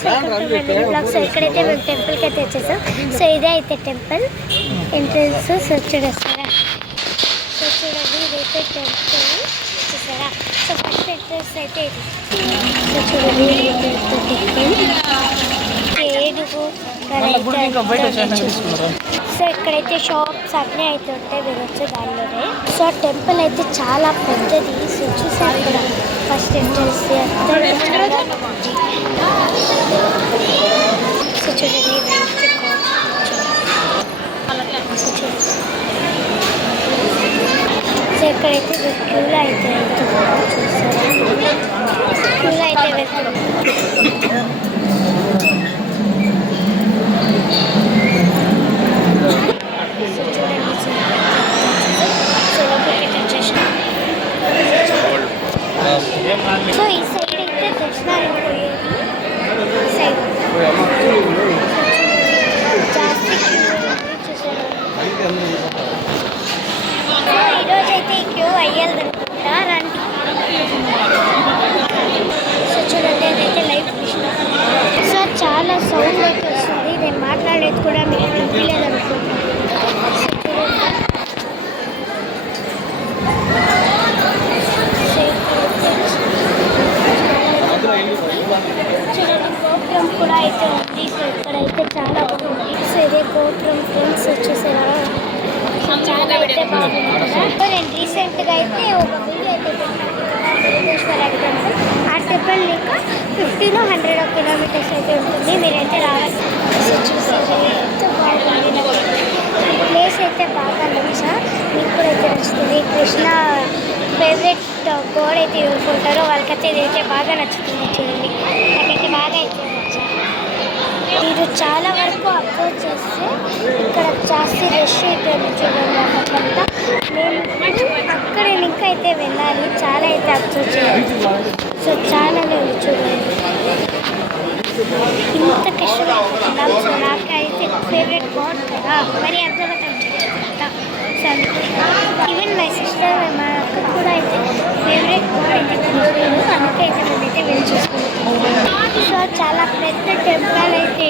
Friends, blogs ఇక్కడైతే మేము టెంపుల్కి అయితే వచ్చేసాం. సో ఇదే అయితే టెంపుల్ ఎంట్రన్స్. సో చూడొస్తారా, సో చూడండి ఇదైతే టెంపుల్ చూసారా. సో ఫస్ట్ ఎంట్రన్స్ అయితే ఇది. సో చూడండి ఏడుగు. సో ఇక్కడైతే షాప్స్ అన్నీ అయితే ఉంటాయి, మీరు వచ్చే దానిలోనే. సో టెంపుల్ అయితే చాలా పెద్దది. సో చూసారు ఇక్కడ ఫస్ట్ ఎంట్రన్స్. సో చూడండి సో ఇక్కడైతే క్యూలో అయితే వెళ్తున్నాము. చూసారా, క్యూలో అయితే వెళ్తున్నాము. సో చూడండి, సో ఈ సైడ్ అయితే దర్శనానికి పోయేది సైడ్ జాస్తి చూసారు. ఈరోజు అయితే ఈ క్యూ అయ్యాలి అనుకుంటా, రండి. సో చూడండి అదైతే లైవ్ కృష్ణ. సో చాలా సౌండ్ అయితే వస్తుంది, నేను మాట్లాడేది కూడా మీకు వినిపించలేదు అనుకుంటున్నాను. చూడండి గోపురం కూడా అయితే ఉంది. సో ఇక్కడైతే చాలా బాగుంది. సో ఇదే గోపురం ఫ్రెండ్స్ వచ్చేసారా. సో చాలా అయితే బాగుంది కదా. నేను రీసెంట్గా అయితే ఒక వీడియో అయితే పెట్టాను బృహదేశ్వర టెంపుల్. ఆ టెంపుల్ ఇంకా 50-100 కిలోమీటర్స్ అయితే ఉంటుంది, మీరైతే రావాలి. సో చూసారు ఎంత బాగుంది. ప్లేస్ అయితే బాగా నచ్చా, మీకు కూడా అయితే నచ్చుతుంది. కృష్ణ ఫేవరెట్ గోడ్ అయితే ఎదుర్కొంటారో వాళ్ళకైతే ఇదైతే బాగా నచ్చుతుంది. చూడండి నాకైతే బాగా అయితే నచ్చారు. మీరు చాలా వరకు అప్రోచ్ చేస్తే ఇక్కడ జాస్తి రష్ అయితే చూడండి. అక్కడంతా మేము అక్కడ ఇంకా అయితే వెళ్ళాలి, చాలా అయితే అప్రోచ్ చేయాలి. సో చాలా లేదు చూడండి, ఇంత కష్టం. సో నాకైతే ఫేవరెట్ గాడ్ కదా, మరి అర్థమవుతాం చెప్తా. సో ఈవెన్ మై సిస్టర్, మా అక్క కూడా అయితే ఫేవరెట్ గాడ్ అయితే కృష్ణుడు, అందుకే అయితే మేమైతే వెళ్ళి చూసుకుంటాం. సో చాలా పెద్ద టెంపుల్ అయితే